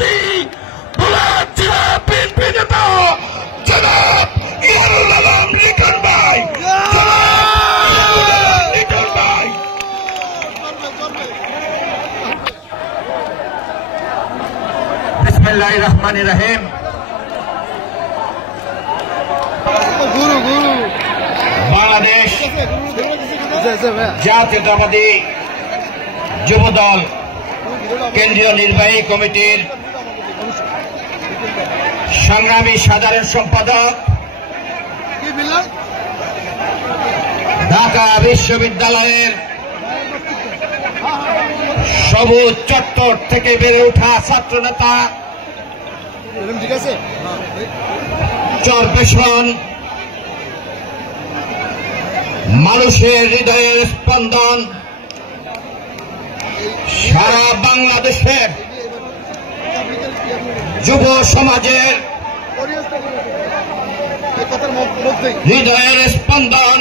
সভাপতি বুলেট জেলা বিএনপি নেতা জনাব ইয়ানুল আলম লিটন ভাই, লিটন ভাই। বিসমিল্লাহির রহমানির রহিম। বাংলাদেশ জাতীয়তাবাদী যুবদল কেন্দ্রীয় নির্বাহী কমিটির সংগ্রামী সাধারণ সম্পাদক, ঢাকা বিশ্ববিদ্যালয়ের সবুজ চত্বর থেকে বেড়ে ওঠা ছাত্র নেতা, চরপেশন, মানুষের হৃদয়ের স্পন্দন, সারা বাংলাদেশের যুব সমাজের হৃদয়ের স্পন্দন,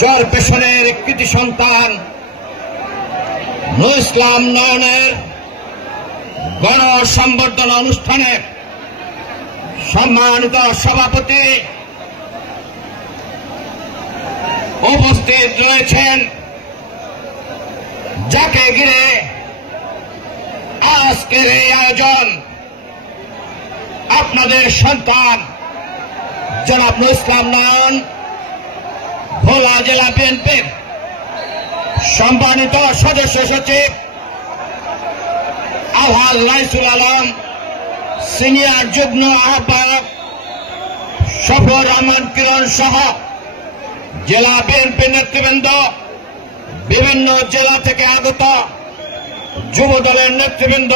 চরপেশনের কৃতি সন্তান, নূর ইসলাম নয়নের গণ সংবর্ধনা অনুষ্ঠানের সম্মানিত সভাপতি উপস্থিত রয়েছেন, যাকে ঘিরে আজকের এই আয়োজন। আপনাদের সন্তান জনাব নূর ইসলাম নয়ন, ভোলা জেলা বিএনপির সম্মানিত সদস্য সচিব, আলহাজ রাইসুল আলম, সিনিয়র যুগ্ম আহ্বায়ক সফর রহমান কিরণ সহ জেলা বিএনপি নেতৃবৃন্দ, বিভিন্ন জেলা থেকে আগত যুব দলের নেতৃবৃন্দ,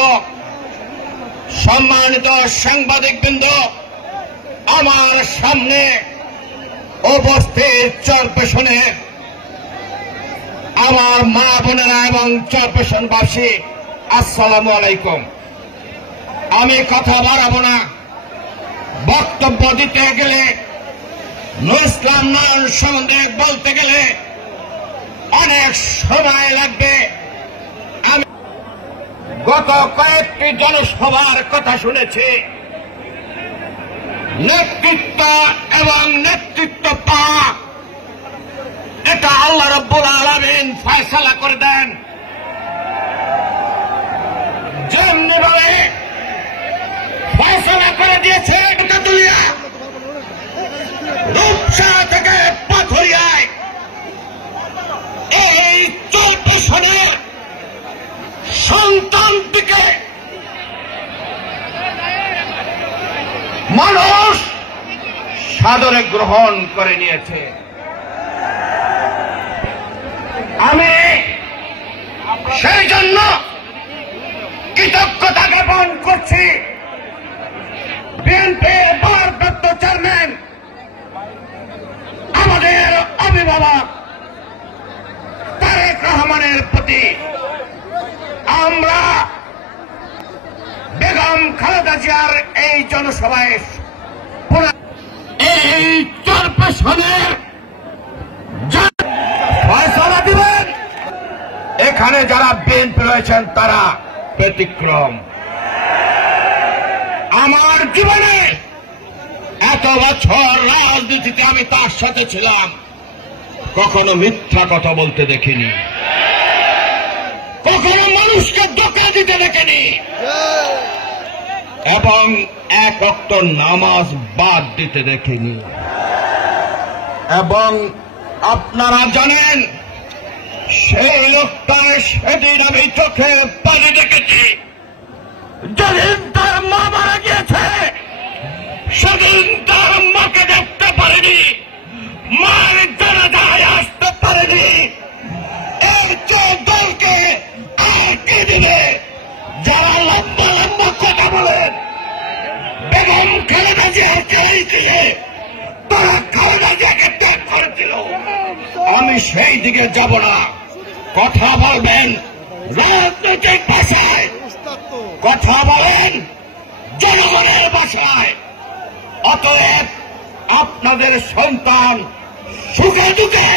সম্মানিত সাংবাদিকবৃন্দ, আমার সামনে উপস্থিত চরপেশনে আমার মা বোনেরা এবং চরপেশনবাসী, আসসালামু আলাইকুম। আমি কথা বাড়াবো না। বক্তব্য দিতে গেলে, নূর ইসলাম নয়ন সম্বন্ধে বলতে গেলে অনেক সময় লাগবে। আমি গত কয়েকটি জনসভার কথা শুনেছি। নেতৃত্ব এবং নেতৃত্ব পাওয়া এটা আল্লাহ রাব্বুল আলামিন ফয়সালা করে দেন। যেমনি ভাবে ফয়সালা করে দিয়েছে দুনিয়া, রূপসা থেকে পাথরিয়ায় এই চরপেশনের সন্তানটিকে মানুষ সাদরে গ্রহণ করে নিয়েছে। আমি সেই জন্য কৃতজ্ঞতা জ্ঞাপন করছি বিএনপির ভারপ্রাপ্ত চেয়ারম্যান, আমাদের অভিভাবক তারেক রহমানের প্রতি। আমরা বেগম খালেদা জিয়ার এই জনসভায় এই চরপেশনের ফয়সালা দিবেন। এখানে যারা বিএনপি রয়েছেন তারা ব্যতিক্রম। আমার জীবনে এত বছর রাজনীতিতে আমি তার সাথে ছিলাম, কখনো মিথ্যা কথা বলতে দেখিনি, কখনো মানুষকে ধোঁকা দিতে দেখিনি, এবং এক ওয়াক্ত নামাজ বাদ দিতে দেখিনি। এবং আপনারা জানেন, সেই লোকটার সেদিন আমি চোখে পানি দেখেছি। যেদিন তার মা মারা গিয়েছে সেদিন তার মাকে দেখতে পারেনি, মার জানাজায় আসতে পারেনি। এই যে দলকে আর কে দিবে যারা লম্বা লম্বা কথা বলেন বেগম খালেদা জিয়াকে দিয়ে তারা খালেদা জিয়াকে ত্যাগ করেছিল। আমি সেই দিকে যাব না। কথা বলবেন রাজনৈতিক ভাষায়, কথা বলেন জনগণের ভাষায়। অতএব আপনাদের সন্তান সুখে দুঃখে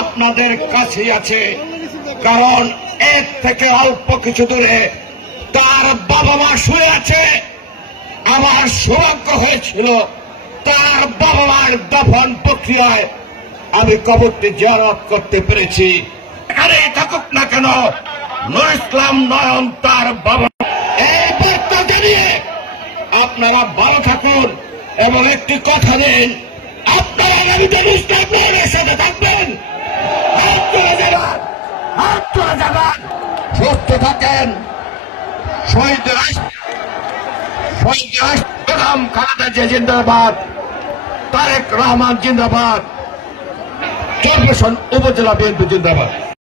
আপনাদের কাছেই আছে, কারণ এর থেকে অল্প কিছু দূরে তার বাবা মা শুয়ে আছে। আমার সৌভাগ্য হয়েছিল তার বাবা মার দাফন প্রক্রিয়ায় আমি কবরটি জিয়ারত করতে পেরেছি। এখানেই থাকুক না কেন, নূর ইসলাম নয়ন তার বাবা। এই বার্তা জানিয়ে আপনারা ভালো থাকুন এবং একটি কথা দিন, আপনারা আগামীতে ইসলাম নয়নের সাথে থাকবেন। হাত তুলে যাবেন, হাত তুলে যাবেন। সুস্থ থাকেন। শহীদ রাষ্ট্র খালেদা জিয়া জিন্দাবাদ, তারেক রহমান জিন্দাবাদ, চরফ্যাশন উপজেলা বিএনপি জিন্দাবাদ।